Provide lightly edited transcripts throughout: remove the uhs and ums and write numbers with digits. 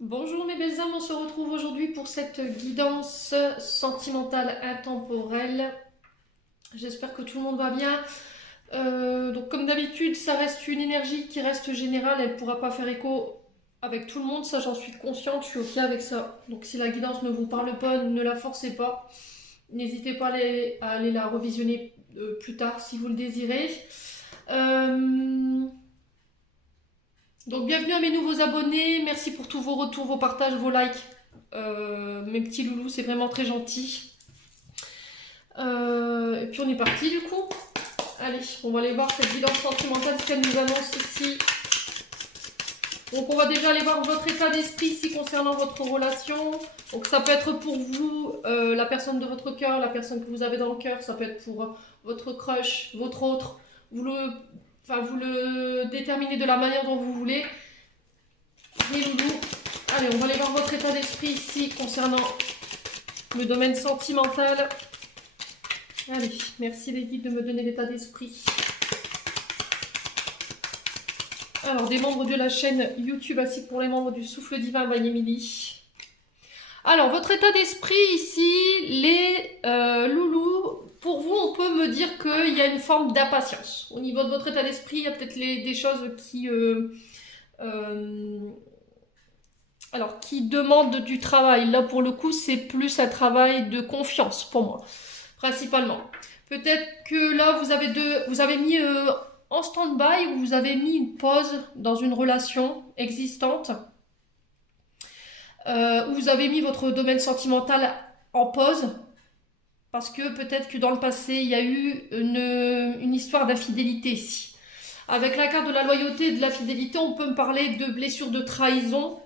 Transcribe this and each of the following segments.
Bonjour mes belles âmes, on se retrouve aujourd'hui pour cette guidance sentimentale intemporelle. J'espère que tout le monde va bien. Donc comme d'habitude, ça reste une énergie qui reste générale, elle ne pourra pas faire écho avec tout le monde, ça j'en suis consciente, je suis ok avec ça. Donc si la guidance ne vous parle pas, ne la forcez pas. N'hésitez pas à aller la revisionner plus tard si vous le désirez. Euh, Donc bienvenue à mes nouveaux abonnés, merci pour tous vos retours, vos partages, vos likes. Mes petits loulous, c'est vraiment très gentil. Et puis on est parti du coup. Allez, on va aller voir cette guidance sentimentale, ce qu'elle nous annonce ici. Donc on va déjà aller voir votre état d'esprit ici concernant votre relation. Donc ça peut être pour vous, la personne de votre cœur, la personne que vous avez dans le cœur. Ça peut être pour votre crush, votre autre. Vous le déterminez de la manière dont vous voulez. Les loulous. Allez, on va aller voir votre état d'esprit ici concernant le domaine sentimental. Allez, merci les guides de me donner l'état d'esprit. Alors, des membres de la chaîne YouTube ainsi que pour les membres du Souffle Divin by Emily. Alors, votre état d'esprit ici, les loulous, pour vous, on peut me dire qu'il y a une forme d'impatience. Au niveau de votre état d'esprit, il y a peut-être des choses qui demandent du travail. Là, pour le coup, c'est plus un travail de confiance pour moi, principalement. Peut-être que là, vous avez mis en stand-by ou vous avez mis une pause dans une relation existante, où vous avez mis votre domaine sentimental en pause, parce que peut-être que dans le passé, il y a eu une histoire d'infidélité ici. Avec la carte de la loyauté et de la fidélité, on peut me parler de blessures de trahison.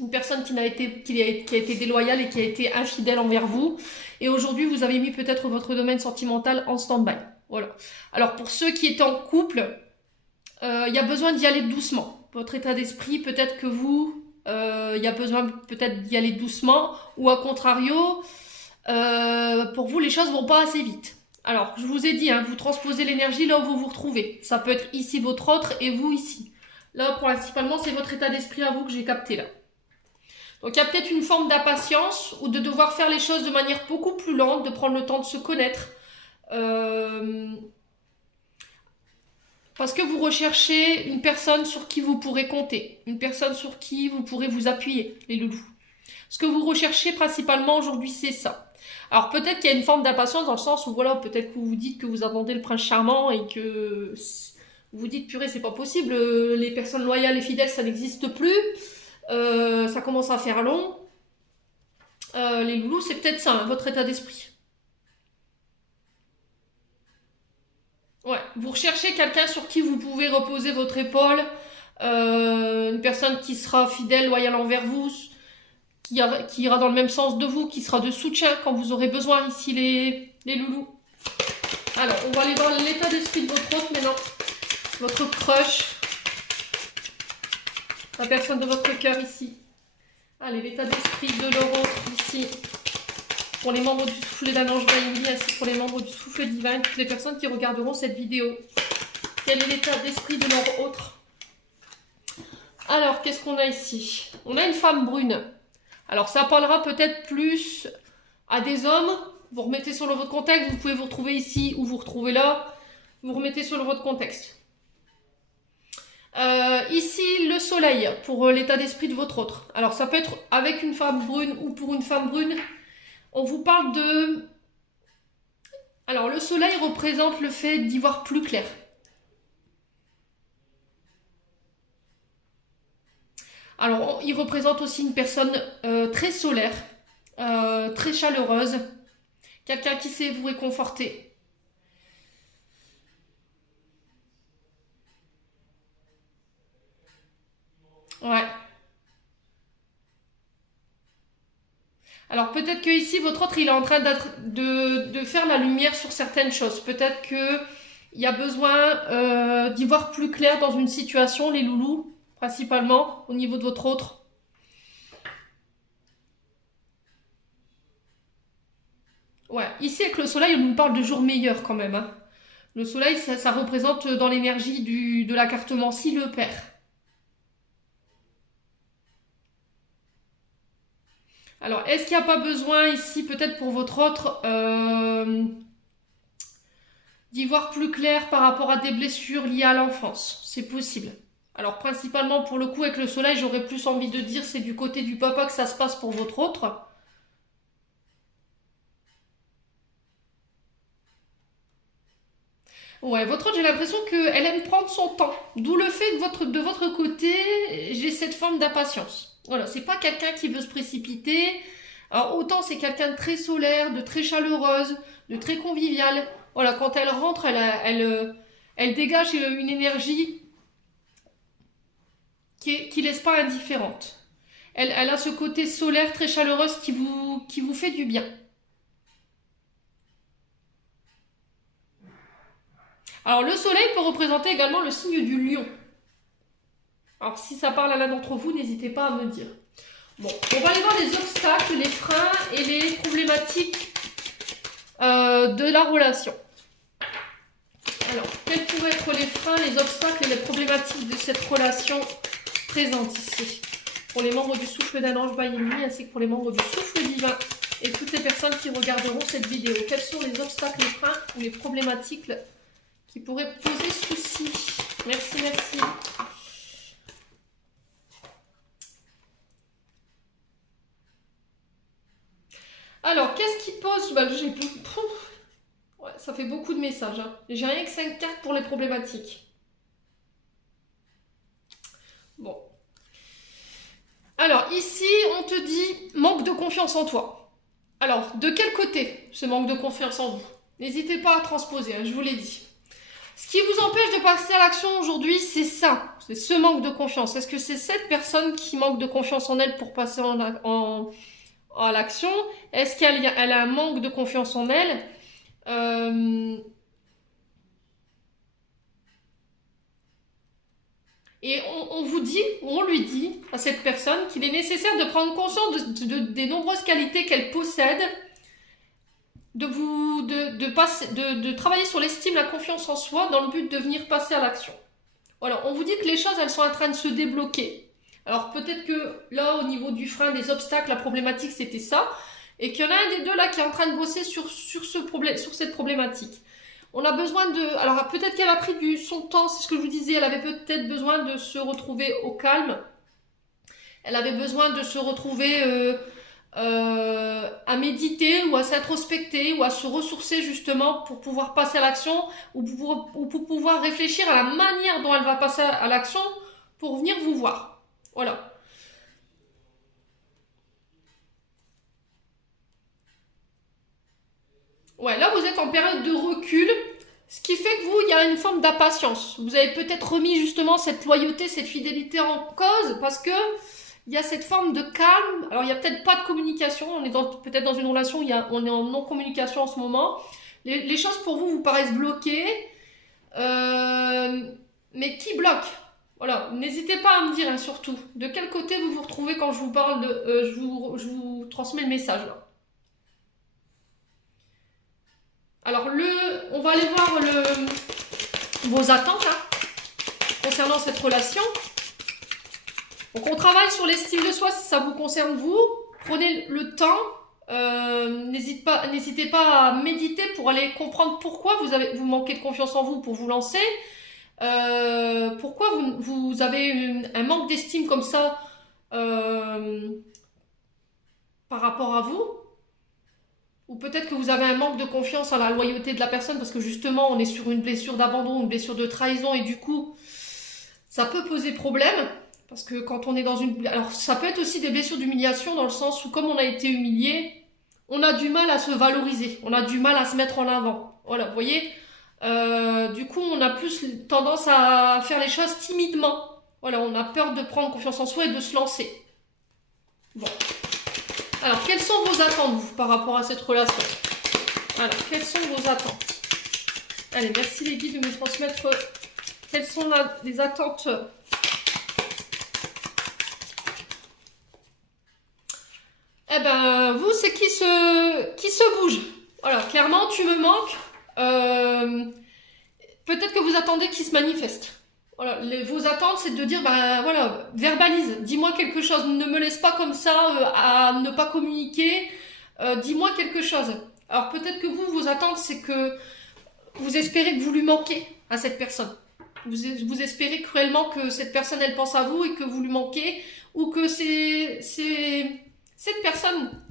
Une personne qui a été déloyale et qui a été infidèle envers vous. Et aujourd'hui, vous avez mis peut-être votre domaine sentimental en stand-by. Voilà. Alors, pour ceux qui étaient en couple, il y a besoin d'y aller doucement. Votre état d'esprit, peut-être que vous, il y a besoin peut-être d'y aller doucement. Ou à contrario, pour vous, les choses vont pas assez vite. Alors, je vous ai dit, hein, vous transposez l'énergie là où vous vous retrouvez. Ça peut être ici votre autre et vous ici. Là, principalement, c'est votre état d'esprit à vous que j'ai capté là. Donc il y a peut-être une forme d'impatience ou de devoir faire les choses de manière beaucoup plus lente, de prendre le temps de se connaître. Parce que vous recherchez une personne sur qui vous pourrez compter, une personne sur qui vous pourrez vous appuyer, les loulous. Ce que vous recherchez principalement aujourd'hui, c'est ça. Alors peut-être qu'il y a une forme d'impatience dans le sens où voilà, peut-être que vous vous dites que vous attendez le prince charmant et que vous vous dites purée, c'est pas possible, les personnes loyales et fidèles, ça n'existe plus. Ça commence à faire long. Les loulous, c'est peut-être ça, hein, votre état d'esprit. Ouais, vous recherchez quelqu'un sur qui vous pouvez reposer votre épaule, une personne qui sera fidèle, loyale envers vous, qui ira dans le même sens de vous, qui sera de soutien quand vous aurez besoin ici les loulous. Alors, on va aller voir l'état d'esprit de votre autre maintenant, votre crush, la personne de votre cœur ici. Allez, l'état d'esprit de leur autre ici. Pour les membres du souffle d'un ange vaillant, ainsi que pour les membres du souffle divin, toutes les personnes qui regarderont cette vidéo. Quel est l'état d'esprit de leur autre? Alors, qu'est-ce qu'on a ici? On a une femme brune. Alors, ça parlera peut-être plus à des hommes. Vous remettez sur votre contexte, vous pouvez vous retrouver ici ou vous retrouver là. Vous remettez sur votre contexte. Ici, le soleil pour l'état d'esprit de votre autre. Alors, ça peut être avec une femme brune ou pour une femme brune. On vous parle de... Alors, le soleil représente le fait d'y voir plus clair. Alors, il représente aussi une personne très solaire, très chaleureuse, quelqu'un qui sait vous réconforter. Ouais. Alors peut-être que ici votre autre il est en train de faire la lumière sur certaines choses. Peut-être que il y a besoin d'y voir plus clair dans une situation, les loulous, principalement au niveau de votre autre. Ouais, ici avec le soleil, on nous parle de jours meilleurs quand même, hein. Le soleil, ça représente dans l'énergie de la cartomancie le père. Alors, est-ce qu'il n'y a pas besoin ici, peut-être pour votre autre, d'y voir plus clair par rapport à des blessures liées à l'enfance? C'est possible. Alors, principalement, pour le coup, avec le soleil, j'aurais plus envie de dire c'est du côté du papa que ça se passe pour votre autre. Ouais, votre autre, j'ai l'impression qu'elle aime prendre son temps. D'où le fait que de votre côté, j'ai cette forme d'impatience. Voilà, c'est pas quelqu'un qui veut se précipiter. Alors, autant c'est quelqu'un de très solaire, de très chaleureuse, de très conviviale. Voilà, quand elle rentre, elle dégage une énergie qui laisse pas indifférente. Elle a ce côté solaire très chaleureuse qui vous fait du bien. Alors, le soleil peut représenter également le signe du lion. Alors, si ça parle à l'un d'entre vous, n'hésitez pas à me dire. Bon, on va aller voir les obstacles, les freins et les problématiques de la relation. Alors, quels pourraient être les freins, les obstacles et les problématiques de cette relation présente ici? Pour les membres du souffle d'un ange Bayémi, ainsi que pour les membres du souffle divin et toutes les personnes qui regarderont cette vidéo. Quels sont les obstacles, les freins ou les problématiques qui pourraient poser souci? Merci, merci. Alors, qu'est-ce qui pose? Ouais, ça fait beaucoup de messages. Hein. J'ai rien que 5 cartes pour les problématiques. Bon. Alors, ici, on te dit manque de confiance en toi. Alors, de quel côté ce manque de confiance en vous? N'hésitez pas à transposer, hein, je vous l'ai dit. Ce qui vous empêche de passer à l'action aujourd'hui, c'est ça. C'est ce manque de confiance. Est-ce que c'est cette personne qui manque de confiance en elle pour passer à l'action? Est-ce qu'elle a un manque de confiance en elle? Et on vous dit, ou on lui dit à cette personne qu'il est nécessaire de prendre conscience des nombreuses qualités qu'elle possède, de travailler sur l'estime, la confiance en soi dans le but de venir passer à l'action. Voilà, on vous dit que les choses, elles sont en train de se débloquer. Alors peut-être que là, au niveau du frein, des obstacles, la problématique, c'était ça. Et qu'il y en a un des deux là qui est en train de bosser sur cette problématique. On a besoin de... Alors peut-être qu'elle a pris son temps, c'est ce que je vous disais, elle avait peut-être besoin de se retrouver au calme. Elle avait besoin de se retrouver à méditer ou à s'introspecter ou à se ressourcer justement pour pouvoir passer à l'action ou pour pouvoir réfléchir à la manière dont elle va passer à l'action pour venir vous voir. Voilà. Ouais, là vous êtes en période de recul, ce qui fait que vous, il y a une forme d'impatience. Vous avez peut-être remis justement cette loyauté, cette fidélité en cause parce que il y a cette forme de calme. Alors il n'y a peut-être pas de communication, on est peut-être dans une relation où on est en non-communication en ce moment. Les choses pour vous paraissent bloquées, mais qui bloque? Voilà, n'hésitez pas à me dire hein, surtout de quel côté vous vous retrouvez quand je vous parle je vous transmets le message là. Alors on va aller voir vos attentes hein, concernant cette relation. Donc on travaille sur l'estime de soi si ça vous concerne vous. Prenez le temps. N'hésitez pas à méditer pour aller comprendre pourquoi vous manquez de confiance en vous pour vous lancer. Pourquoi vous avez un manque d'estime comme ça par rapport à vous. Ou peut-être que vous avez un manque de confiance à la loyauté de la personne parce que justement on est sur une blessure d'abandon, une blessure de trahison et du coup ça peut poser problème. Parce que quand on est dans une... Alors ça peut être aussi des blessures d'humiliation dans le sens où comme on a été humilié, on a du mal à se valoriser, on a du mal à se mettre en avant. Voilà, vous voyez du coup on a plus tendance à faire les choses timidement. Voilà, on a peur de prendre confiance en soi et de se lancer. Bon. Alors, quelles sont vos attentes, vous, par rapport à cette relation? Alors, quelles sont vos attentes? Allez, merci les guides de me transmettre quelles sont les attentes. Eh ben, vous, c'est qui se bouge. Voilà, clairement, tu me manques. Peut-être que vous attendez qu'il se manifeste. Voilà, vos attentes, c'est de dire, ben voilà, verbalise, dis-moi quelque chose, ne me laisse pas comme ça à ne pas communiquer, dis-moi quelque chose. Alors peut-être que vos attentes, c'est que vous espérez que vous lui manquez à cette personne. Vous espérez cruellement que cette personne, elle pense à vous et que vous lui manquez, ou que c'est cette personne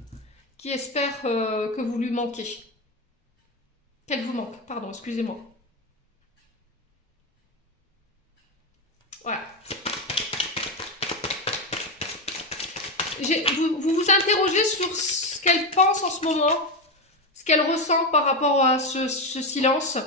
qui espère que vous lui manquez. Qu'elle vous manque, pardon, excusez-moi. Voilà. Vous vous interrogez sur ce qu'elle pense en ce moment, ce qu'elle ressent par rapport à ce silence.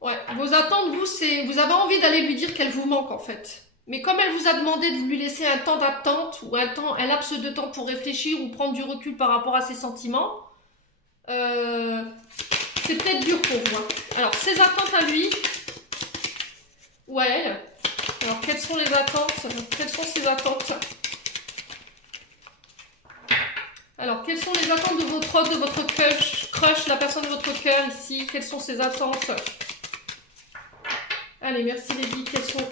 Ouais, vos attentes, vous, c'est, vous avez envie d'aller lui dire qu'elle vous manque en fait. Mais comme elle vous a demandé de lui laisser un temps d'attente ou un laps de temps pour réfléchir ou prendre du recul par rapport à ses sentiments, c'est peut-être dur pour vous. Alors, ses attentes à lui ou à elle. Alors, quelles sont les attentes? Quelles sont ses attentes? Alors, quelles sont les attentes de votre crush, la personne de votre cœur ici? Quelles sont ses attentes? Allez, merci les billes. Quelles sont...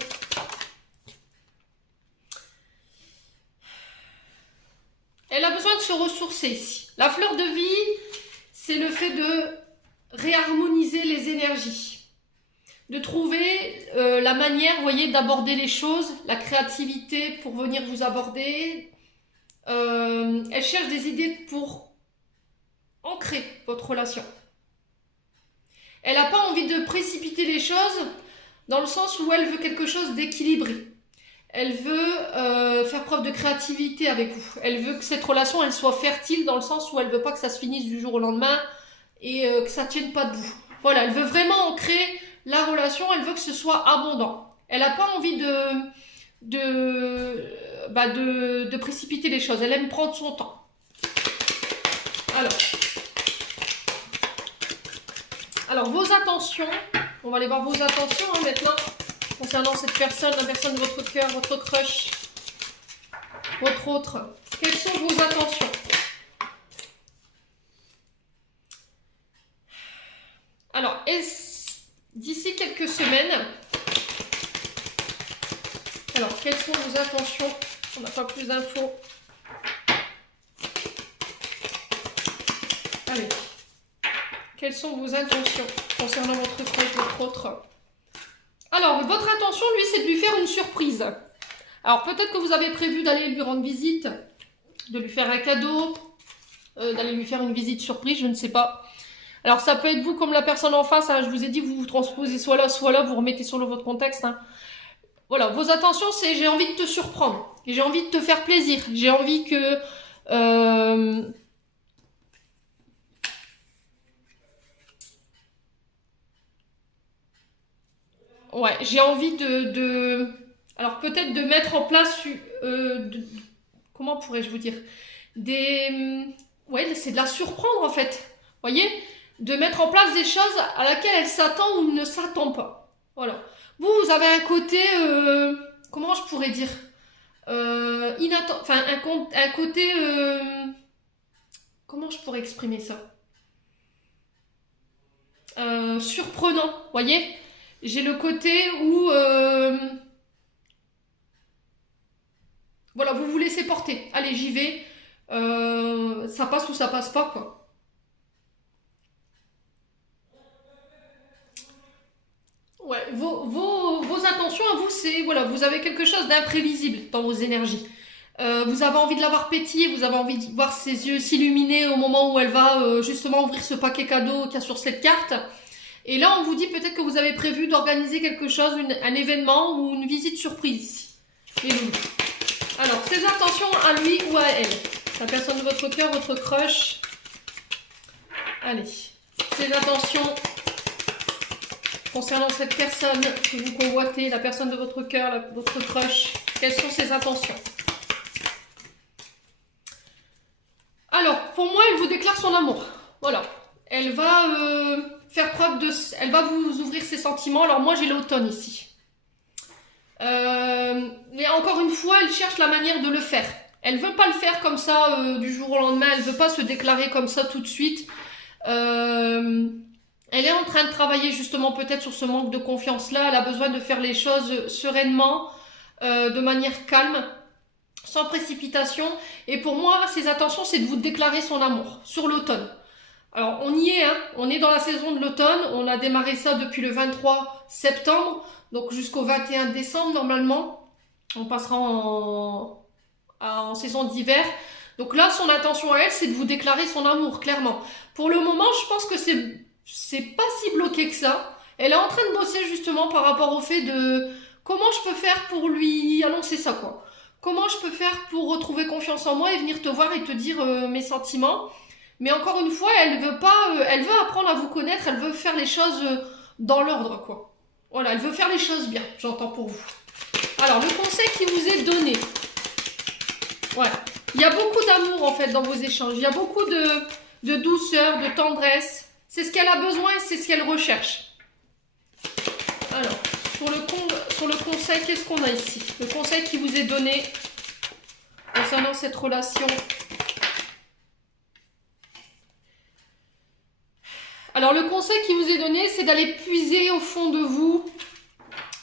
Elle a besoin de se ressourcer ici. La fleur de vie, c'est le fait de réharmoniser les énergies. De trouver la manière, vous voyez, d'aborder les choses, la créativité pour venir vous aborder. Elle cherche des idées pour ancrer votre relation. Elle n'a pas envie de précipiter les choses dans le sens où elle veut quelque chose d'équilibré. Elle veut faire preuve de créativité avec vous. Elle veut que cette relation, elle soit fertile dans le sens où elle veut pas que ça se finisse du jour au lendemain et que ça tienne pas debout. Voilà, elle veut vraiment ancrer la relation, elle veut que ce soit abondant. Elle n'a pas envie de précipiter les choses. Elle aime prendre son temps. Alors vos intentions, on va aller voir vos intentions maintenant, concernant cette personne, la personne de votre cœur, votre crush, votre autre. Quelles sont vos intentions? Alors, d'ici quelques semaines, alors quelles sont vos intentions? On n'a pas plus d'infos. Allez. Quelles sont vos intentions concernant votre crush, votre autre? Alors, votre intention, lui, c'est de lui faire une surprise. Alors, peut-être que vous avez prévu d'aller lui rendre visite, de lui faire un cadeau, d'aller lui faire une visite surprise, je ne sais pas. Alors, ça peut être vous comme la personne en face, hein, je vous ai dit, vous vous transposez soit là, vous remettez sur votre contexte. Hein. Voilà, vos intentions, c'est j'ai envie de te surprendre, j'ai envie de te faire plaisir, j'ai envie que... Ouais, j'ai envie alors peut-être de mettre en place, comment pourrais-je vous dire, ouais, c'est de la surprendre en fait, voyez, de mettre en place des choses à laquelle elle s'attend ou ne s'attend pas. Voilà. Vous avez un côté, comment je pourrais dire, enfin un côté, comment je pourrais exprimer ça, surprenant, voyez. J'ai le côté où, voilà, vous vous laissez porter. Allez, j'y vais. Ça passe ou ça passe pas, quoi. Ouais, vos intentions à vous, c'est, voilà, vous avez quelque chose d'imprévisible dans vos énergies. Vous avez envie de la voir pétiller, vous avez envie de voir ses yeux s'illuminer au moment où elle va justement ouvrir ce paquet cadeau qu'il y a sur cette carte. Et là, on vous dit peut-être que vous avez prévu d'organiser quelque chose, un événement ou une visite surprise ici. Et vous. Alors, ses intentions à lui ou à elle. La personne de votre cœur, votre crush. Allez. Ses intentions concernant cette personne que vous convoitez, la personne de votre cœur, votre crush. Quelles sont ses intentions? Alors, pour moi, elle vous déclare son amour. Voilà. Elle va... faire preuve de... Elle va vous ouvrir ses sentiments. Alors moi j'ai l'automne ici. Mais encore une fois, elle cherche la manière de le faire. Elle veut pas le faire comme ça du jour au lendemain, elle veut pas se déclarer comme ça tout de suite. Elle est en train de travailler justement peut-être sur ce manque de confiance-là. Elle a besoin de faire les choses sereinement, de manière calme, sans précipitation. Et pour moi, ses intentions, c'est de vous déclarer son amour sur l'automne. Alors, on y est, hein. On est dans la saison de l'automne. On a démarré ça depuis le 23 septembre, donc jusqu'au 21 décembre normalement. On passera en saison d'hiver. Donc là, son intention à elle, c'est de vous déclarer son amour, clairement. Pour le moment, je pense que c'est pas si bloqué que ça. Elle est en train de bosser justement par rapport au fait de comment je peux faire pour lui annoncer ça, quoi. Comment je peux faire pour retrouver confiance en moi et venir te voir et te dire mes sentiments. Mais encore une fois, elle veut pas, elle veut apprendre à vous connaître, elle veut faire les choses dans l'ordre, quoi. Voilà, elle veut faire les choses bien, j'entends pour vous. Alors, le conseil qui vous est donné. Ouais. Il y a beaucoup d'amour en fait dans vos échanges. Il y a beaucoup de douceur, de tendresse. C'est ce qu'elle a besoin et c'est ce qu'elle recherche. Alors, sur le conseil, qu'est-ce qu'on a ici? Le conseil qui vous est donné concernant cette relation. Alors, le conseil qui vous est donné, c'est d'aller puiser au fond de vous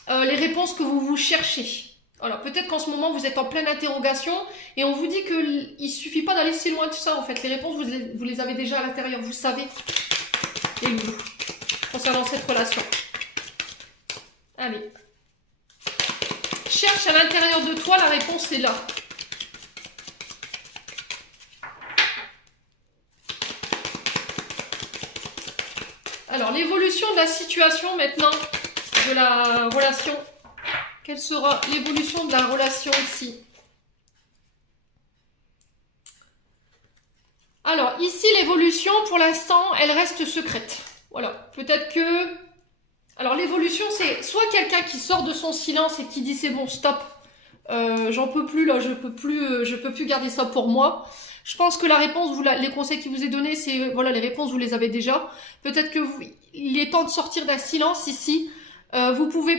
les réponses que vous cherchez. Alors, peut-être qu'en ce moment, vous êtes en pleine interrogation et on vous dit qu'il ne suffit pas d'aller si loin que ça, en fait. Les réponses, vous les avez déjà à l'intérieur, vous savez. Et vous, concernant cette relation. Allez. Cherche à l'intérieur de toi, la réponse est là. Alors, l'évolution de la situation maintenant, de la relation. Quelle sera l'évolution de la relation ici? Alors, ici, l'évolution, pour l'instant, elle reste secrète. Voilà, peut-être que... Alors, l'évolution, c'est soit quelqu'un qui sort de son silence et qui dit c'est bon, stop, j'en peux plus, là, je peux plus garder ça pour moi. Je pense que la réponse, les conseils qui vous est donné, c'est, voilà, les réponses, vous les avez déjà. Peut-être que il est temps de sortir d'un silence ici. Vous pourrez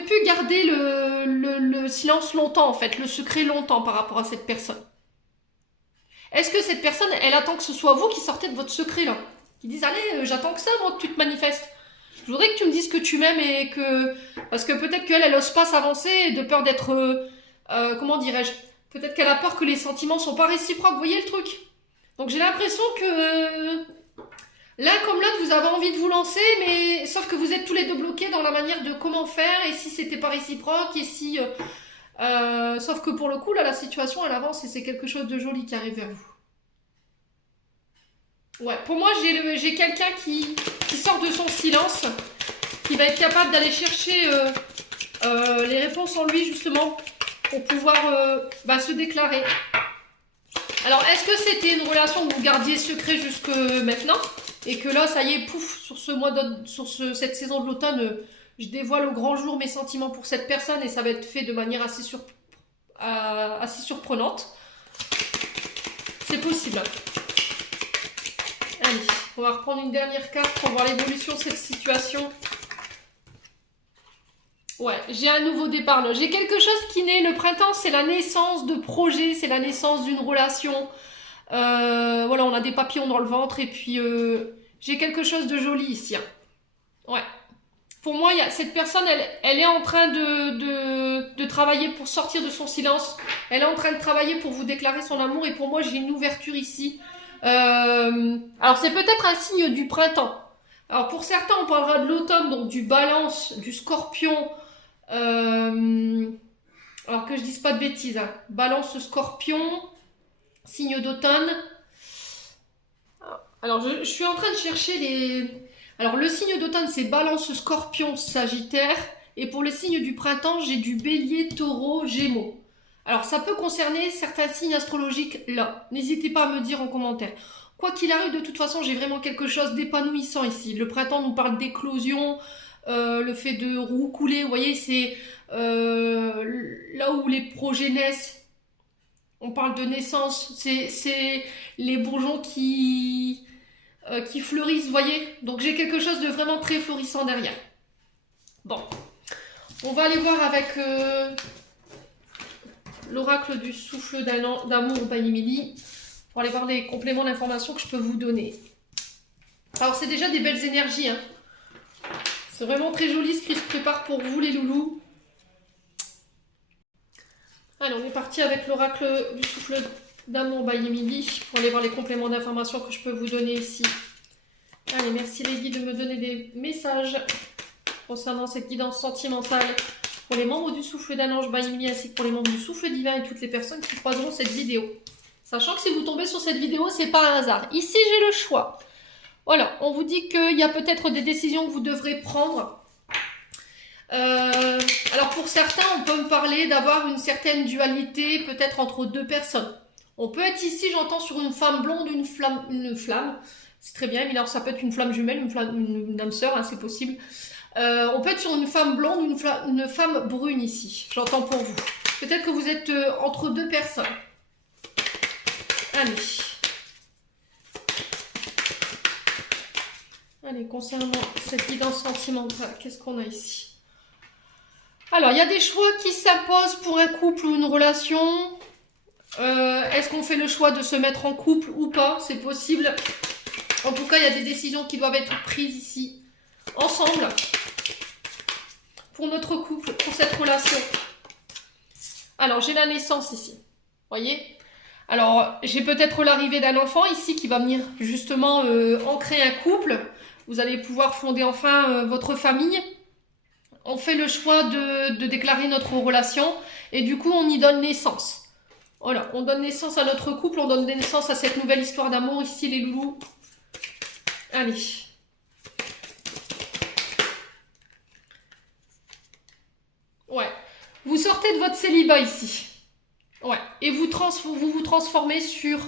plus garder le silence longtemps, en fait, le secret longtemps par rapport à cette personne. Est-ce que cette personne, elle attend que ce soit vous qui sortez de votre secret, là? Qui disent, allez, j'attends que ça, moi, que tu te manifestes. Je voudrais que tu me dises que tu m'aimes et que... Parce que peut-être qu'elle, elle ose pas s'avancer de peur d'être... comment dirais-je? Peut-être qu'elle a peur que les sentiments sont pas réciproques, vous voyez le truc? Donc j'ai l'impression que... L'un comme l'autre, vous avez envie de vous lancer, mais sauf que vous êtes tous les deux bloqués dans la manière de comment faire, et si c'était pas réciproque, et si... sauf que pour le coup, là, la situation, elle avance, et c'est quelque chose de joli qui arrive vers vous. Ouais, pour moi, j'ai quelqu'un qui sort de son silence, qui va être capable d'aller chercher les réponses en lui, justement, pour pouvoir se déclarer. Alors, est-ce que c'était une relation que vous gardiez secret jusque maintenant? Et que là, ça y est, pouf, cette saison de l'automne, je dévoile au grand jour mes sentiments pour cette personne et ça va être fait de manière assez surprenante. C'est possible. Allez, on va reprendre une dernière carte pour voir l'évolution de cette situation. Ouais, j'ai un nouveau départ là. J'ai quelque chose qui naît. Le printemps, c'est la naissance de projets, c'est la naissance d'une relation. Voilà, on a des papillons dans le ventre et puis j'ai quelque chose de joli ici. Hein. Ouais. Pour moi, cette personne, elle est en train de travailler pour sortir de son silence. Elle est en train de travailler pour vous déclarer son amour et pour moi, j'ai une ouverture ici. Alors, c'est peut-être un signe du printemps. Alors, pour certains, on parlera de l'automne, donc du balance, du scorpion. Alors que je dise pas de bêtises. Hein. Balance, scorpion, signe d'automne. Alors, je suis en train de chercher les... Alors, le signe d'automne, c'est Balance, Scorpion, Sagittaire. Et pour le signe du printemps, j'ai du Bélier, Taureau, Gémeaux. Alors, ça peut concerner certains signes astrologiques là. N'hésitez pas à me dire en commentaire. Quoi qu'il arrive, de toute façon, j'ai vraiment quelque chose d'épanouissant ici. Le printemps nous parle d'éclosion, le fait de roue couler. Vous voyez, c'est là où les projets naissent. On parle de naissance. C'est les bourgeons qui fleurissent, vous voyez. Donc j'ai quelque chose de vraiment très florissant derrière. Bon, on va aller voir avec l'oracle du souffle d'amour by Emily pour aller voir les compléments d'information que je peux vous donner. Alors, c'est déjà des belles énergies, hein. C'est vraiment très joli ce qui se prépare pour vous, les loulous. Allez, on est parti avec l'oracle du souffle d'amour by Emily pour aller voir les compléments d'information que je peux vous donner ici. Allez, merci les guides de me donner des messages concernant cette guidance sentimentale pour les membres du souffle d'un ange by Emily ainsi que pour les membres du souffle divin et toutes les personnes qui croiseront cette vidéo. Sachant que si vous tombez sur cette vidéo, c'est pas un hasard. Ici, j'ai le choix. Voilà, on vous dit qu'il y a peut-être des décisions que vous devrez prendre. Alors pour certains, on peut me parler d'avoir une certaine dualité peut-être entre deux personnes. On peut être ici, j'entends, sur une femme blonde, une flamme. C'est très bien, mais alors ça peut être une flamme jumelle, une âme sœur, hein, c'est possible. On peut être sur une femme blonde, une femme brune ici, j'entends pour vous. Peut-être que vous êtes entre deux personnes. Allez. Allez, concernant cette guidance sentimentale, qu'est-ce qu'on a ici? Alors, il y a des choix qui s'imposent pour un couple ou une relation. Est-ce qu'on fait le choix de se mettre en couple ou pas? C'est possible. En tout cas, il y a des décisions qui doivent être prises ici, ensemble, pour notre couple, pour cette relation. Alors, j'ai la naissance ici. Voyez? Alors, j'ai peut-être l'arrivée d'un enfant ici qui va venir justement ancrer un couple. Vous allez pouvoir fonder enfin votre famille. On fait le choix de déclarer notre relation et du coup, on y donne naissance. Voilà, on donne naissance à notre couple, on donne naissance à cette nouvelle histoire d'amour ici, les loulous. Allez. Ouais. Vous sortez de votre célibat ici. Ouais. Et vous vous transformez sur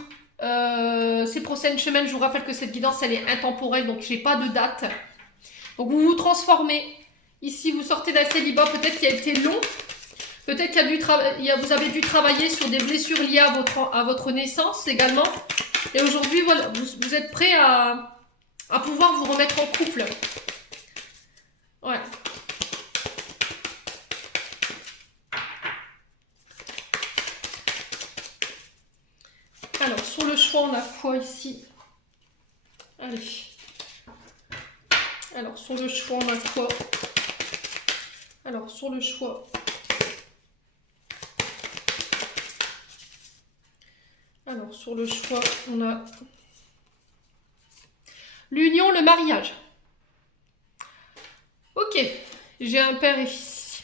ces prochaines semaines. Je vous rappelle que cette guidance, elle est intemporelle, donc j'ai pas de date. Donc vous vous transformez. Ici, vous sortez d'un célibat peut-être qui a été long. Peut-être qu'il vous avez dû travailler sur des blessures liées à votre naissance également. Et aujourd'hui, voilà, vous êtes prêt à pouvoir vous remettre en couple. Ouais. Alors, sur le choix, on a quoi ici? Allez. Alors, sur le choix, on a quoi? Alors, sur le choix. Alors, sur le choix, on a l'union, le mariage. Ok, j'ai un père et fils.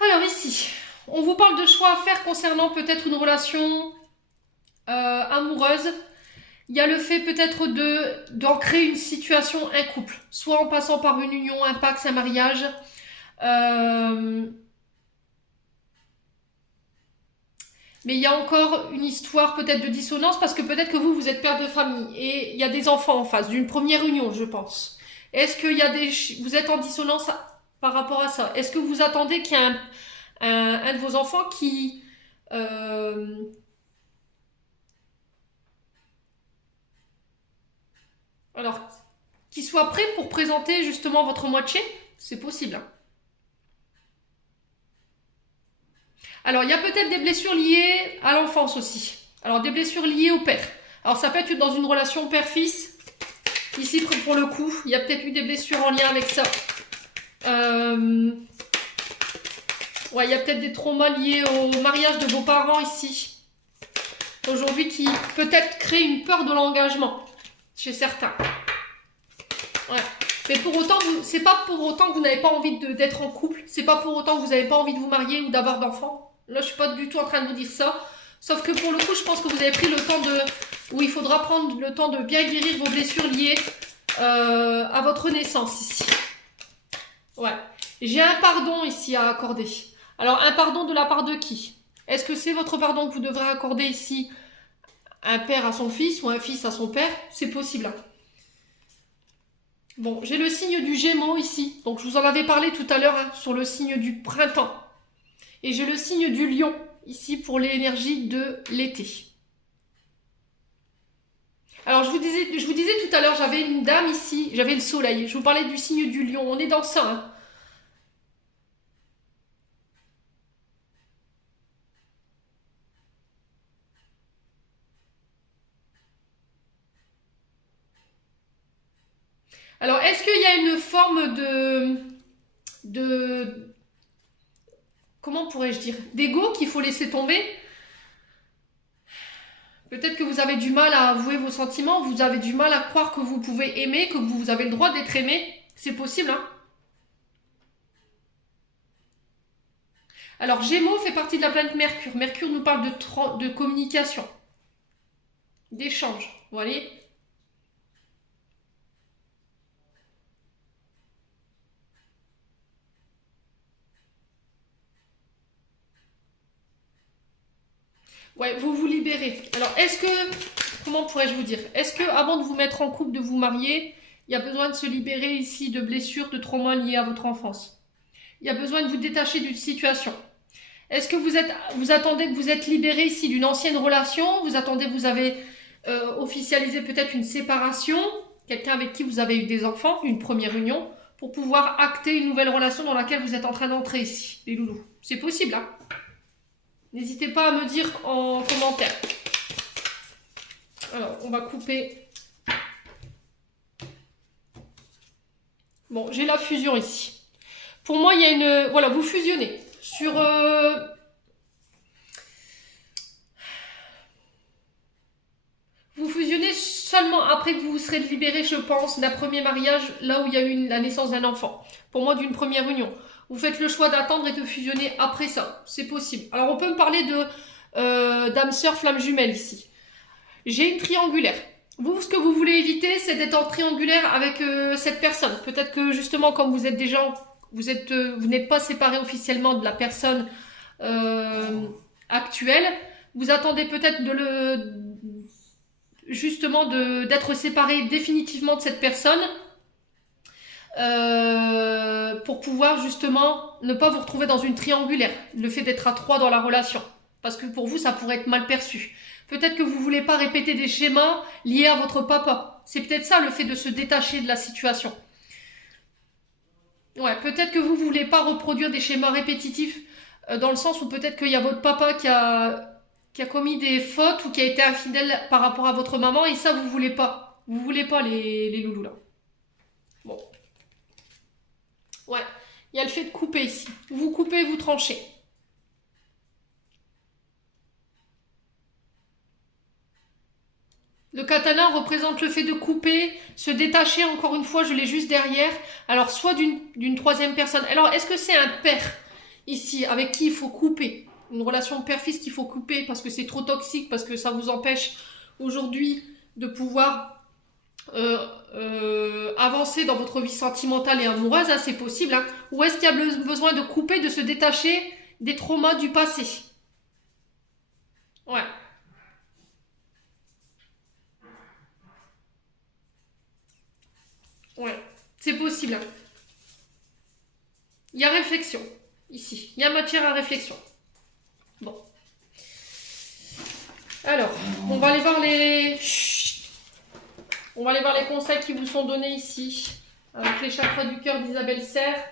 Alors ici, on vous parle de choix à faire concernant peut-être une relation amoureuse. Il y a le fait peut-être d'ancrer une situation, un couple, soit en passant par une union, un pax, un mariage. Mais il y a encore une histoire peut-être de dissonance parce que peut-être que vous êtes père de famille et il y a des enfants en face d'une première union, je pense. Est-ce qu'il y a vous êtes en dissonance par rapport à ça? Est-ce que vous attendez qu'il y ait un de vos enfants qui qui soit prêt pour présenter justement votre moitié? C'est possible, hein. Alors, il y a peut-être des blessures liées à l'enfance aussi. Alors, des blessures liées au père. Alors, ça peut être dans une relation père-fils. Ici, pour le coup, il y a peut-être eu des blessures en lien avec ça. Ouais, il y a peut-être des traumas liés au mariage de vos parents ici. Aujourd'hui, qui peut-être crée une peur de l'engagement chez certains. Ouais. Mais pour autant, c'est pas pour autant que vous n'avez pas envie d'être en couple. C'est pas pour autant que vous n'avez pas envie de vous marier ou d'avoir d'enfants. Là, je suis pas du tout en train de vous dire ça. Sauf que pour le coup, je pense que vous avez pris le temps où il faudra prendre le temps de bien guérir vos blessures liées à votre naissance ici. Ouais. J'ai un pardon ici à accorder. Alors, un pardon de la part de qui? Est-ce que c'est votre pardon que vous devrez accorder ici? Un père à son fils ou un fils à son père? C'est possible, hein. Bon, j'ai le signe du Gémeaux ici. Donc, je vous en avais parlé tout à l'heure, hein, sur le signe du printemps. Et j'ai le signe du Lion ici pour l'énergie de l'été. Alors, je vous disais tout à l'heure, j'avais une dame ici, j'avais le soleil. Je vous parlais du signe du Lion. On est dans ça, hein. Alors, est-ce qu'il y a une forme de comment pourrais-je dire, d'ego qu'il faut laisser tomber? Peut-être que vous avez du mal à avouer vos sentiments, vous avez du mal à croire que vous pouvez aimer, que vous avez le droit d'être aimé. C'est possible, hein? Alors, Gémeaux fait partie de la planète Mercure. Mercure nous parle de communication, d'échange. Vous voyez? Ouais, vous vous libérez. Alors, comment pourrais-je vous dire? Est-ce que, avant de vous mettre en couple, de vous marier, il y a besoin de se libérer ici de blessures, de traumas liés à votre enfance? Il y a besoin de vous détacher d'une situation. Est-ce que vous attendez que vous êtes libéré ici d'une ancienne relation? Vous attendez, vous avez officialisé peut-être une séparation, quelqu'un avec qui vous avez eu des enfants, une première union, pour pouvoir acter une nouvelle relation dans laquelle vous êtes en train d'entrer ici, les loulous. C'est possible, hein? N'hésitez pas à me dire en commentaire. Alors, on va couper. Bon, j'ai la fusion ici. Pour moi, il y a une... Voilà, vous fusionnez. Vous fusionnez seulement après que vous vous serez libéré, je pense, d'un premier mariage, là où il y a eu la naissance d'un enfant. Pour moi, d'une première union. Vous faites le choix d'attendre et de fusionner après ça. C'est possible. Alors, on peut me parler de d'âme sœur flamme jumelle ici. J'ai une triangulaire. Vous, ce que vous voulez éviter, c'est d'être en triangulaire avec cette personne. Peut-être que justement, comme vous êtes déjà, vous n'êtes pas séparé officiellement de la personne actuelle. Vous attendez peut-être d'être séparé définitivement de cette personne pour pouvoir justement ne pas vous retrouver dans une triangulaire. Le fait d'être à trois dans la relation. Parce que pour vous, ça pourrait être mal perçu. Peut-être que vous voulez pas répéter des schémas liés à votre papa. C'est peut-être ça le fait de se détacher de la situation. Ouais, peut-être que vous voulez pas reproduire des schémas répétitifs dans le sens où peut-être qu'il y a votre papa qui a commis des fautes ou qui a été infidèle par rapport à votre maman et ça vous voulez pas. Vous voulez pas les loulous là. Bon. Ouais. Il y a le fait de couper ici. Vous coupez, vous tranchez. Le katana représente le fait de couper, se détacher, encore une fois, je l'ai juste derrière. Alors, soit d'une troisième personne. Alors, est-ce que c'est un père, ici, avec qui il faut couper? Une relation père-fils qu'il faut couper parce que c'est trop toxique, parce que ça vous empêche aujourd'hui de pouvoir avancer dans votre vie sentimentale et amoureuse, hein, c'est possible. Hein. Ou est-ce qu'il y a besoin de couper, de se détacher des traumas du passé? Ouais. Ouais, c'est possible. Hein. Il y a réflexion, ici. Il y a matière à réflexion. Bon. Alors, on va aller voir les... Chut. On va aller voir les conseils qui vous sont donnés ici. Avec les chakras du cœur d'Isabelle Serre.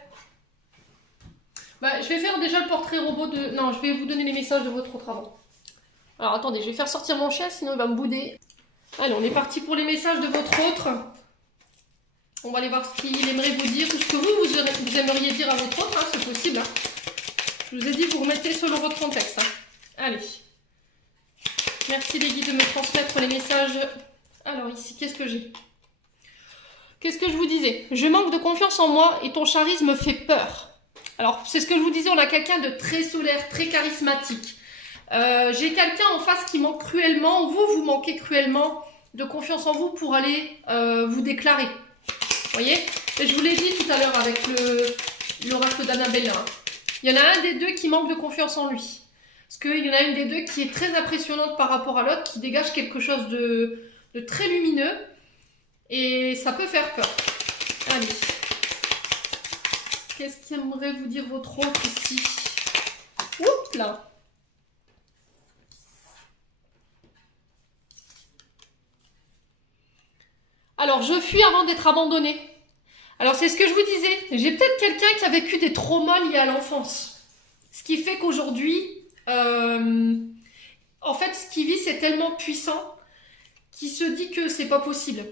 Bah, je vais faire déjà le portrait robot de... Non, je vais vous donner les messages de votre autre avant. Alors, attendez, je vais faire sortir mon chien, sinon il va me bouder. Allez, on est parti pour les messages de votre autre. On va aller voir ce qu'il aimerait vous dire, ou ce que vous aimeriez dire à votre autre, hein, c'est possible. Hein. Je vous ai dit, vous remettez selon votre contexte. Hein. Allez. Merci les guides de me transmettre les messages. Alors ici, qu'est-ce que j'ai? Qu'est-ce que je vous disais? Je manque de confiance en moi et ton charisme me fait peur. Alors, c'est ce que je vous disais, on a quelqu'un de très solaire, très charismatique. J'ai quelqu'un en face qui manque cruellement, vous manquez cruellement de confiance en vous pour aller vous déclarer. Vous voyez? Et je vous l'ai dit tout à l'heure avec l'oracle d'Annabella. Hein. Il y en a un des deux qui manque de confiance en lui. Parce qu'il y en a une des deux qui est très impressionnante par rapport à l'autre, qui dégage quelque chose de très lumineux. Et ça peut faire peur. Allez. Qu'est-ce qu'aimerait vous dire votre autre ici? Oups là. Alors, je fuis avant d'être abandonnée. Alors, c'est ce que je vous disais. J'ai peut-être quelqu'un qui a vécu des traumas liés à l'enfance. Ce qui fait qu'aujourd'hui, en fait, ce qu'il vit, c'est tellement puissant qu'il se dit que c'est pas possible.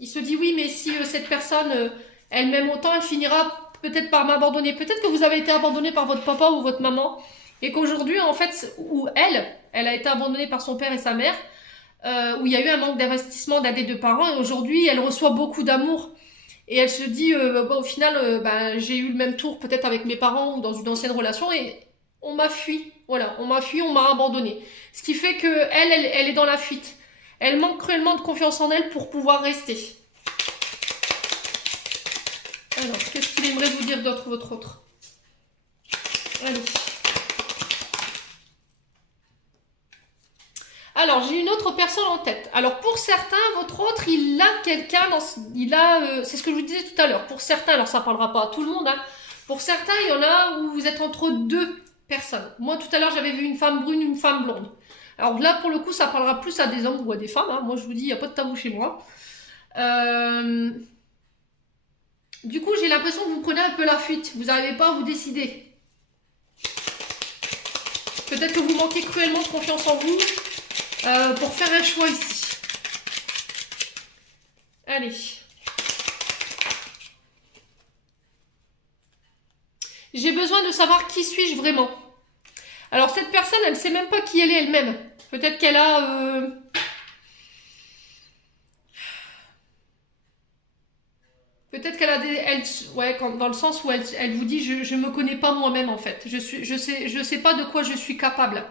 Il se dit oui, mais si cette personne, elle m'aime autant, elle finira peut-être par m'abandonner. Peut-être que vous avez été abandonné par votre papa ou votre maman, et qu'aujourd'hui, en fait, où elle a été abandonnée par son père et sa mère, où il y a eu un manque d'investissement d'un des deux parents, et aujourd'hui, elle reçoit beaucoup d'amour. Et elle se dit, bon, au final, bah, j'ai eu le même tour peut-être avec mes parents ou dans une ancienne relation, et on m'a fui. Voilà, on m'a fui, on m'a abandonné. Ce qui fait que elle est dans la fuite. Elle manque cruellement de confiance en elle pour pouvoir rester. Alors, qu'est-ce qu'il aimerait vous dire d'autre, votre autre? Allez. Alors, j'ai une autre personne en tête. Alors, pour certains, votre autre, il a quelqu'un dans... c'est ce que je vous disais tout à l'heure. Pour certains, alors ça ne parlera pas à tout le monde, hein. Pour certains, il y en a où vous êtes entre deux personnes. Moi, tout à l'heure, j'avais vu une femme brune, une femme blonde. Alors là, pour le coup, ça parlera plus à des hommes ou à des femmes, hein. Moi, je vous dis, il n'y a pas de tabou chez moi. Du coup, j'ai l'impression que vous prenez un peu la fuite. Vous n'arrivez pas à vous décider. Peut-être que vous manquez cruellement de confiance en vous pour faire un choix ici. Allez. J'ai besoin de savoir qui suis-je vraiment. Alors, cette personne, elle ne sait même pas qui elle est elle-même. Peut-être qu'elle a... Peut-être qu'elle a des... ouais, dans le sens où elle vous dit, je me connais pas moi-même en fait. Je sais pas de quoi je suis capable.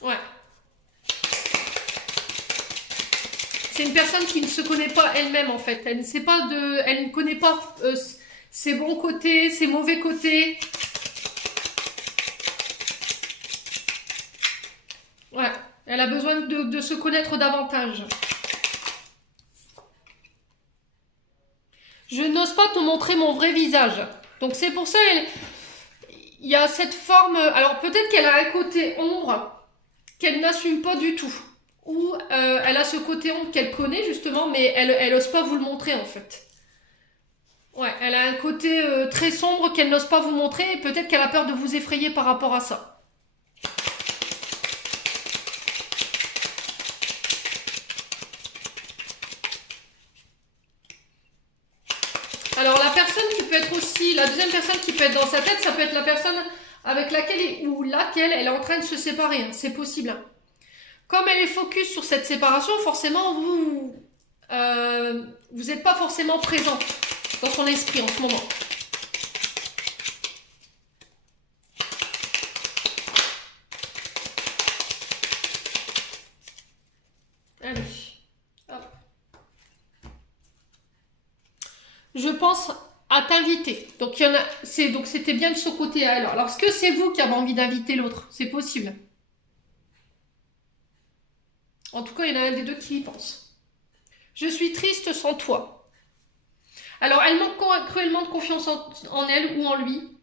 Ouais. C'est une personne qui ne se connaît pas elle-même en fait. Elle ne sait pas de... Elle ne connaît pas ses bons côtés, ses mauvais côtés. Ouais. Elle a besoin de se connaître davantage. Je n'ose pas te montrer mon vrai visage. Donc c'est pour ça, il y a cette forme... Alors peut-être qu'elle a un côté ombre qu'elle n'assume pas du tout. Ou elle a ce côté ombre qu'elle connaît justement, mais elle n'ose pas vous le montrer en fait. Ouais, elle a un côté très sombre qu'elle n'ose pas vous montrer, et peut-être qu'elle a peur de vous effrayer par rapport à ça. Alors la personne qui peut être aussi, la deuxième personne qui peut être dans sa tête, ça peut être la personne avec laquelle ou laquelle elle est en train de se séparer. C'est possible. Comme elle est focus sur cette séparation, forcément vous n'êtes pas forcément présent dans son esprit en ce moment. Allez. Hop. Je pense à t'inviter. Donc c'était bien de ce côté. Alors, est-ce que c'est vous qui avez envie d'inviter l'autre? C'est possible. En tout cas, il y en a un des deux qui y pense. Je suis triste sans toi. Alors, elle manque cruellement de confiance en elle ou en lui.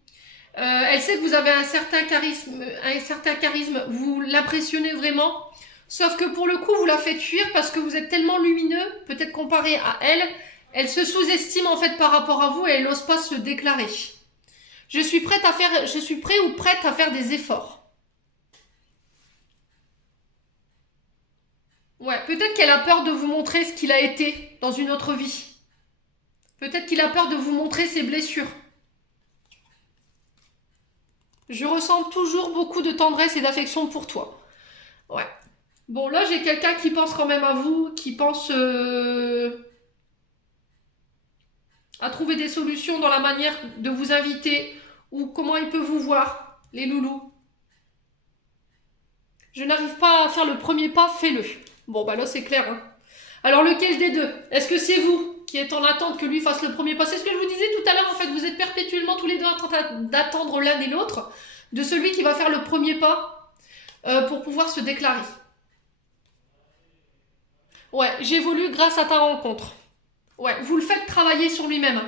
Elle sait que vous avez un certain charisme, vous l'impressionnez vraiment. Sauf que pour le coup, vous la faites fuir parce que vous êtes tellement lumineux, peut-être comparé à elle. Elle se sous-estime en fait par rapport à vous et elle n'ose pas se déclarer. Je suis prêt ou prête à faire des efforts. Ouais, peut-être qu'elle a peur de vous montrer ce qu'il a été dans une autre vie. Peut-être qu'il a peur de vous montrer ses blessures. Je ressens toujours beaucoup de tendresse et d'affection pour toi. Ouais. Bon, là, j'ai quelqu'un qui pense quand même à vous, qui pense à trouver des solutions dans la manière de vous inviter ou comment il peut vous voir, les loulous. Je n'arrive pas à faire le premier pas, fais-le. Bon, bah là, c'est clair. Hein. Alors, lequel des deux? Est-ce que c'est vous qui êtes en attente que lui fasse le premier pas? C'est ce que je vous disais tout à l'heure, en fait. Vous êtes perpétuellement tous les deux en train d'attendre l'un et l'autre de celui qui va faire le premier pas pour pouvoir se déclarer. Ouais, j'évolue grâce à ta rencontre. Ouais, vous le faites travailler sur lui-même.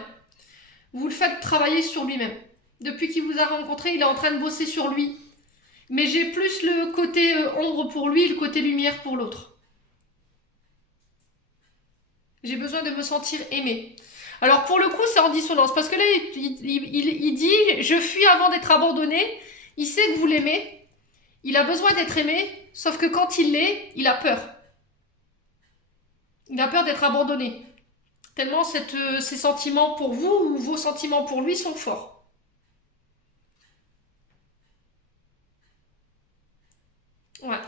Vous le faites travailler sur lui-même. Depuis qu'il vous a rencontré, il est en train de bosser sur lui. Mais j'ai plus le côté ombre pour lui et le côté lumière pour l'autre. J'ai besoin de me sentir aimée. Alors pour le coup, c'est en dissonance. Parce que là, il dit, je fuis avant d'être abandonné. Il sait que vous l'aimez. Il a besoin d'être aimé, sauf que quand il l'est, il a peur. Il a peur d'être abandonné. Tellement ses sentiments pour vous ou vos sentiments pour lui sont forts. Ouais.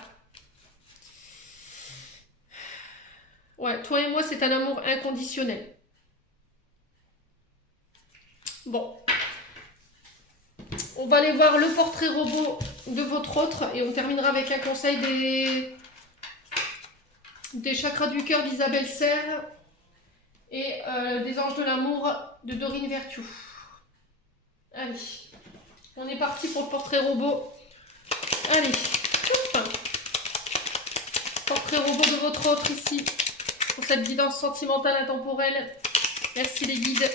Ouais, toi et moi, c'est un amour inconditionnel. Bon. On va aller voir le portrait robot de votre autre et on terminera avec un conseil des chakras du cœur d'Isabelle Serre et des anges de l'amour de Dorine Vertu. Allez, on est parti pour le portrait robot. Allez, portrait robot de votre autre ici pour cette guidance sentimentale intemporelle. Merci les guides.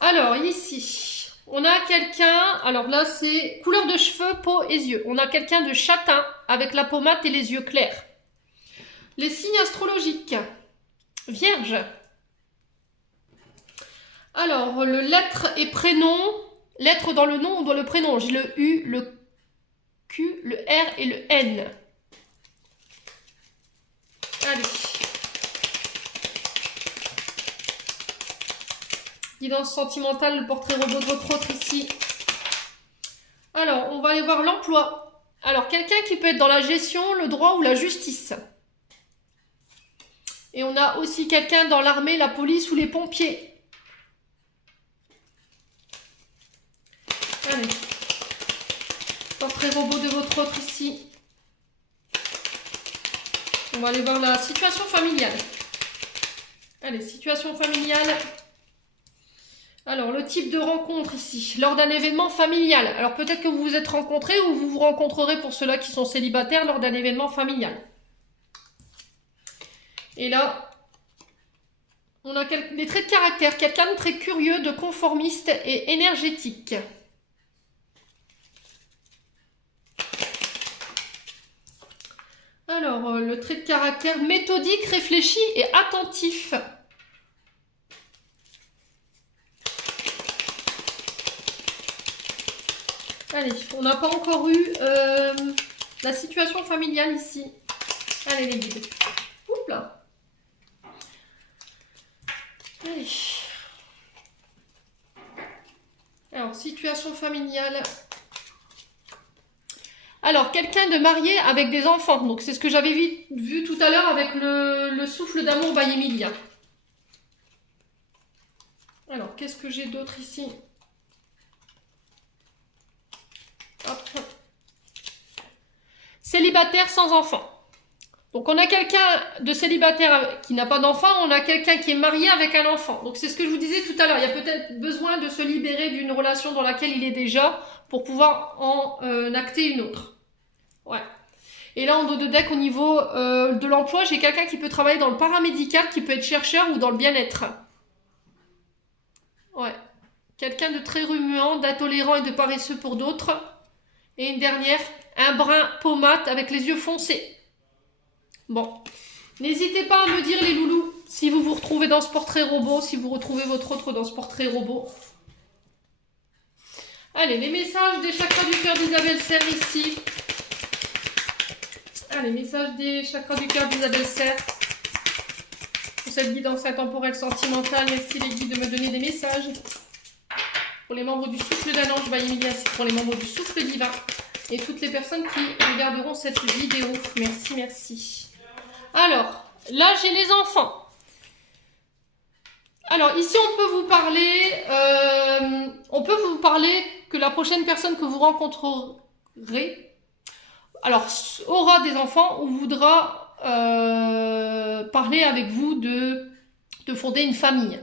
Alors ici, on a quelqu'un, alors là c'est couleur de cheveux, peau et yeux. On a quelqu'un de châtain avec la peau mate et les yeux clairs. Les signes astrologiques. Vierge. Alors, le lettre et prénom. Lettre dans le nom ou dans le prénom. J'ai le U, le Q, le R et le N. Allez. Guidance sentimentale, le portrait robot de votre autre ici. Alors, on va aller voir l'emploi. Alors, quelqu'un qui peut être dans la gestion, le droit ou la justice. Et on a aussi quelqu'un dans l'armée, la police ou les pompiers. Allez. Portrait robot de votre autre ici. On va aller voir la situation familiale. Allez, situation familiale. Alors, le type de rencontre ici, lors d'un événement familial. Alors, peut-être que vous vous êtes rencontrés ou vous vous rencontrerez pour ceux-là qui sont célibataires lors d'un événement familial. Et là, on a des traits de caractère. Quelqu'un de très curieux, de conformiste et énergétique. Alors, le trait de caractère méthodique, réfléchi et attentif. Allez, on n'a pas encore eu la situation familiale ici. Allez les guides. Oups là. Allez. Alors, situation familiale. Alors, quelqu'un de marié avec des enfants. Donc, c'est ce que j'avais vu tout à l'heure avec le souffle d'amour by Emilia. Alors, qu'est-ce que j'ai d'autre ici? Hop. Célibataire sans enfant. Donc, on a quelqu'un de célibataire qui n'a pas d'enfant. On a quelqu'un qui est marié avec un enfant. Donc, c'est ce que je vous disais tout à l'heure. Il y a peut-être besoin de se libérer d'une relation dans laquelle il est déjà pour pouvoir en acter une autre. Ouais. Et là, en dos de deck, au niveau de l'emploi, j'ai quelqu'un qui peut travailler dans le paramédical, qui peut être chercheur ou dans le bien-être. Ouais. Quelqu'un de très remuant, d'intolérant et de paresseux pour d'autres. Et une dernière, un brun pommade avec les yeux foncés. Bon. N'hésitez pas à me dire, les loulous, si vous vous retrouvez dans ce portrait robot, si vous retrouvez votre autre dans ce portrait robot. Allez, les messages des chakras du cœur d'Isabelle Serre ici. Allez, message des chakras du cœur d'Isabelle Serre. Pour cette guidance intemporelle sentimentale, merci les guides de me donner des messages. Pour les membres du souffle d'un ange, Emilia, c'est pour les membres du souffle divin. Et toutes les personnes qui regarderont cette vidéo. Merci, merci. Alors, là j'ai les enfants. Alors, ici on peut vous parler que la prochaine personne que vous rencontrerez, alors, aura des enfants ou voudra parler avec vous de fonder une famille.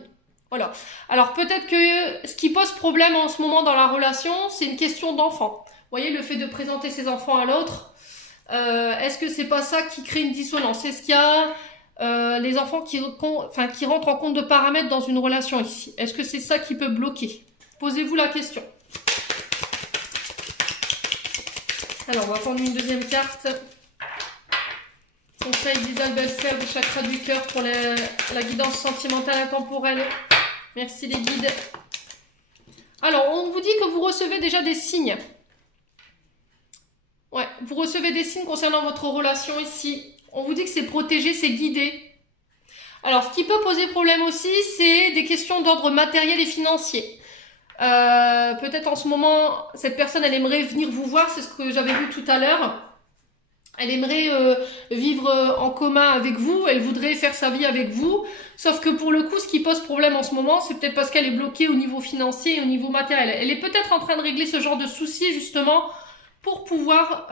Voilà. Alors, peut-être que ce qui pose problème en ce moment dans la relation, c'est une question d'enfant. Vous voyez, le fait de présenter ses enfants à l'autre, est-ce que c'est pas ça qui crée une dissonance? Est-ce qu'il y a les enfants qui rentrent en compte de paramètres dans une relation ici? Est-ce que c'est ça qui peut bloquer? Posez-vous la question. Alors, on va prendre une deuxième carte. Conseil d'Isabelle Serre des chakras du cœur pour la guidance sentimentale intemporelle. Merci les guides. Alors, on vous dit que vous recevez déjà des signes. Ouais, vous recevez des signes concernant votre relation ici. On vous dit que c'est protégé, c'est guidé. Alors, ce qui peut poser problème aussi, c'est des questions d'ordre matériel et financier. Peut-être en ce moment, cette personne, elle aimerait venir vous voir, c'est ce que j'avais vu tout à l'heure. Elle aimerait vivre en commun avec vous, elle voudrait faire sa vie avec vous, sauf que pour le coup, ce qui pose problème en ce moment, c'est peut-être parce qu'elle est bloquée au niveau financier et au niveau matériel. Elle est peut-être en train de régler ce genre de soucis, justement, pour pouvoir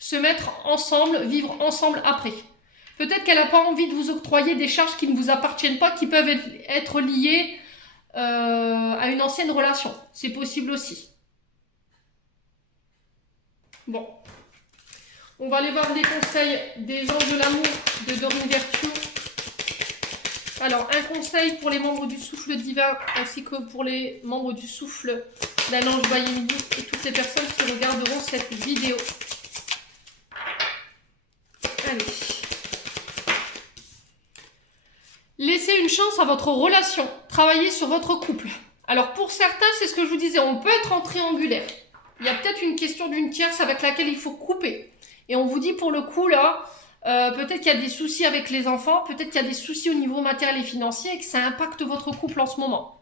se mettre ensemble, vivre ensemble après. Peut-être qu'elle n'a pas envie de vous octroyer des charges qui ne vous appartiennent pas, qui peuvent être liées à une ancienne relation. C'est possible aussi. Bon. On va aller voir les conseils des anges de l'amour de Dorine Virtue. Alors, un conseil pour les membres du souffle divin, ainsi que pour les membres du souffle d'un ange Bayemidi et toutes les personnes qui regarderont cette vidéo. Allez. Laissez une chance à votre relation. Travaillez sur votre couple. Alors, pour certains, c'est ce que je vous disais, on peut être en triangulaire. Il y a peut-être une question d'une tierce avec laquelle il faut couper. Et on vous dit pour le coup là, peut-être qu'il y a des soucis avec les enfants, peut-être qu'il y a des soucis au niveau matériel et financier et que ça impacte votre couple en ce moment.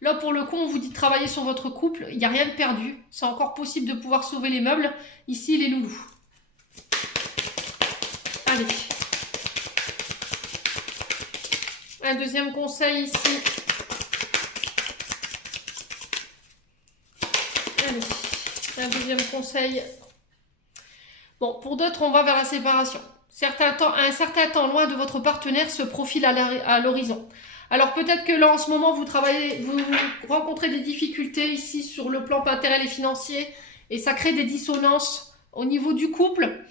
Là pour le coup, on vous dit de travailler sur votre couple, il n'y a rien de perdu, c'est encore possible de pouvoir sauver les meubles, ici les loulous. Allez. Un deuxième conseil ici. Allez. Un deuxième conseil. Bon, pour d'autres, on va vers la séparation. Un certain temps loin de votre partenaire se profile à l'horizon. Alors peut-être que là, en ce moment, vous rencontrez des difficultés ici sur le plan matériel et financier, et ça crée des dissonances au niveau du couple.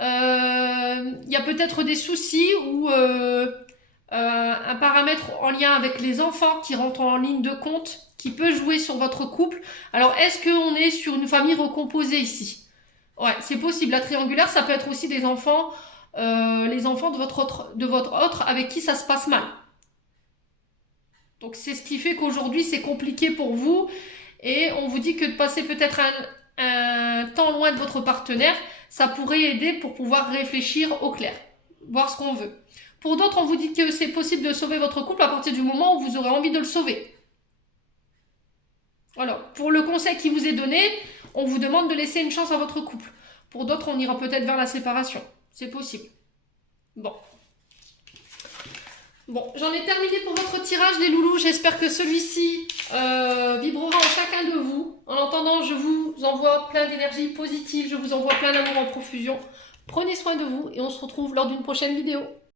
Il y a peut-être des soucis ou un paramètre en lien avec les enfants qui rentrent en ligne de compte, qui peut jouer sur votre couple. Alors, est-ce qu'on est sur une famille recomposée ici ? Ouais, c'est possible. La triangulaire, ça peut être aussi des enfants, les enfants de votre autre avec qui ça se passe mal. Donc c'est ce qui fait qu'aujourd'hui c'est compliqué pour vous et on vous dit que de passer peut-être un temps loin de votre partenaire, ça pourrait aider pour pouvoir réfléchir au clair, voir ce qu'on veut. Pour d'autres, on vous dit que c'est possible de sauver votre couple à partir du moment où vous aurez envie de le sauver. Voilà. Pour le conseil qui vous est donné, on vous demande de laisser une chance à votre couple. Pour d'autres, on ira peut-être vers la séparation. C'est possible. Bon. Bon, j'en ai terminé pour votre tirage, les loulous. J'espère que celui-ci vibrera en chacun de vous. En attendant, je vous envoie plein d'énergie positive. Je vous envoie plein d'amour en profusion. Prenez soin de vous et on se retrouve lors d'une prochaine vidéo.